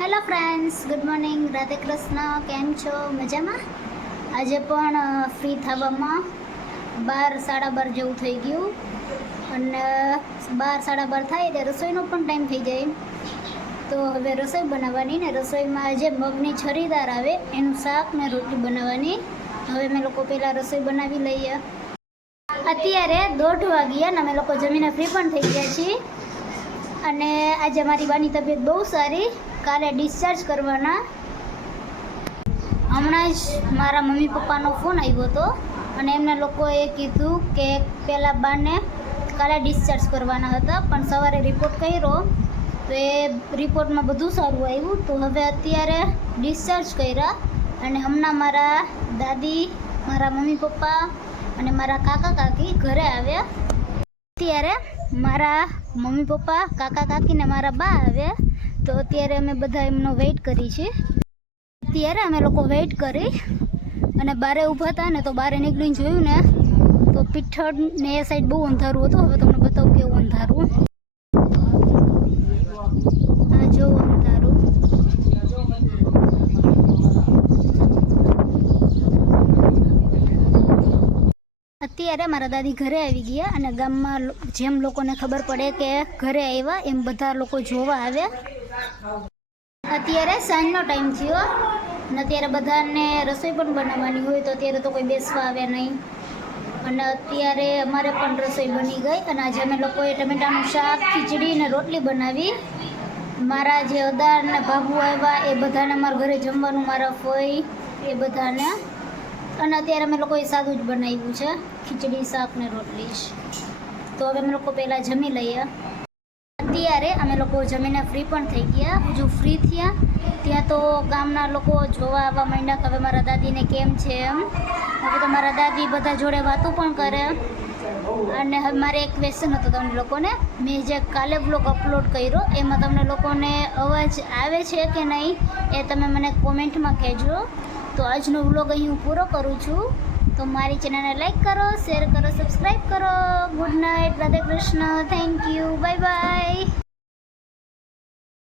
Hello friends, good morning. Radhe Krishna. કેમ છો? મજામાં? આજે પણ ફ્રી થવામાં 12:30 જેવું થઈ ગયું અને 12:30 થાય એટલે રસોઈનો પણ ટાઈમ થઈ જાય. તો હવે રસોઈ બનાવવાની ને રસોઈમાં જે મગની છરીદાર આવે એનું શાક ને રોટલી બનાવવાની. હવે અમે લોકો પહેલાં રસોઈ બનાવી લઈએ. અત્યારે 1:30 વાગ્યા ને અમે લોકો જમીને ફ્રી પણ થઈ ગયા છીએ. અને આજે મારી બાની તબિયત બહુ સારી, કાલે ડિસ્ચાર્જ કરવાના. હમણાં જ મારા મમ્મી પપ્પાનો ફોન આવ્યો હતો અને એમના લોકોએ કીધું કે પહેલાં બાને કાલે ડિસ્ચાર્જ કરવાના હતા, પણ સવારે રિપોર્ટ કર્યો તો એ રિપોર્ટમાં બધું સારું આવ્યું. તો હવે અત્યારે ડિસ્ચાર્જ કર્યા અને હમણાં મારા દાદી, મારા મમ્મી પપ્પા અને મારા કાકા કાકી ઘરે આવ્યા. અત્યારે મારા મમ્મી પપ્પા, કાકા કાકી ને મારા બા આવ્યા. તો અત્યારે અમે બધા એમનો વેઇટ કરી છીએ. અત્યારે અમે લોકો વેઇટ કરી અને બારે ઊભા હતા ને તો બારે નીકળીને જોયું ને તો પીઠળ ને એ સાઈડ બહુ અંધારું હતું. હવે તમને બતાવું કેવું અંધારું. હા, જો અંધારું. અત્યારે મારા દાદી ઘરે આવી ગયા અને ગામમાં જેમ લોકોને ખબર પડે કે ઘરે આવ્યા એમ બધા લોકો જોવા આવ્યા. અત્યારે સાંજનો ટાઈમ થયો અને અત્યારે બધાને રસોઈ પણ બનાવવાની હોય તો અત્યારે તો કોઈ બેસવા આવ્યા નહીં. અને અત્યારે અમારે પણ રસોઈ બની ગઈ અને આજે અમે લોકોએ ટમેટાનું શાક, ખીચડી ને રોટલી બનાવી. મારા જે અદાર ને ભાભુ આવ્યા એ બધાને અમારા ઘરે જમવાનું, મારા ફોઈ એ બધાને. અને અત્યારે અમે લોકોએ સાદું જ બનાવ્યું છે, ખીચડી, શાક ને રોટલી જ. તો હવે અમે લોકો પહેલાં જમી લઈએ. અત્યારે અમે લોકો જમીને ફ્રી પણ થઈ ગયા. હજુ ફ્રી થયા ત્યાં તો ગામના લોકો જોવા આવવા માંડ્યા કે હવે મારા દાદીને કેમ છે એમ. હવે તો મારા દાદી બધા જોડે વાતો પણ કરે. અને હવે મારે એક ક્વેશ્ચન હતો તમને લોકોને. મેં જે કાલે વ્લોગ અપલોડ કર્યો એમાં તમને લોકોને અવાજ આવે છે કે નહીં એ તમે મને કોમેન્ટમાં કહેજો. તો આજનો વ્લોગ અહીં હું પૂરો કરું છું. તો મારી ચેનલને લાઈક કરો, શેર કરો, સબસ્ક્રાઈબ કરો. Good night. Radhe Krishna. Thank you. Bye bye.